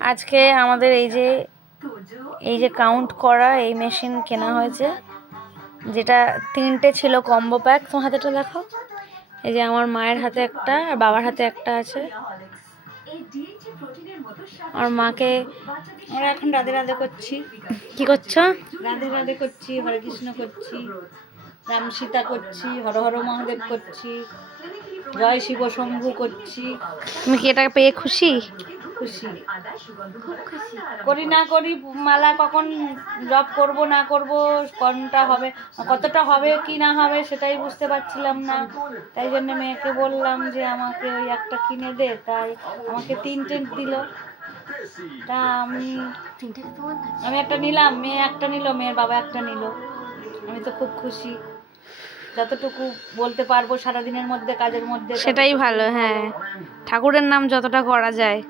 আজকে আমাদের এই যে কাউন্ট করা এই মেশিন কেনা হয়েছে, যেটা 3টে ছিল কম্বো প্যাক। তোমার হাতেটা দেখো, এই যে আমার মায়ের হাতে একটা আর বাবার হাতে একটা আছে। আর মাকে আমরা এখন রাধে রাধে করছি। কি করছো? রাধে রাধে করছি, হরে কৃষ্ণ করছি, রাম সীতা করছি, হর হর মহাদেব করছি, জয় শিব শম্ভু করছি। তুমি কি এটা পেয়ে খুশি? খুশি, খুব খুশি। করি না করি মালা কখন জপ করব না করব, কোনটা হবে, কতটা হবে কি না হবে সেটাই বুঝতে পারছিলাম না। তাই জন্য মেয়েকে বললাম যে আমাকে ওই একটা কিনে দে, তাই আমাকে 3টে দিল। তা আমি একটা নিলাম, মেয়ে একটা নিল, মেয়ের বাবা একটা নিল। আমি তো খুব খুশি। যতটুকু বলতে পারবো সারাদিনের মধ্যে কাজের মধ্যে সেটাই ভালো। হ্যাঁ, ঠাকুরের নাম যতটা করা যায়।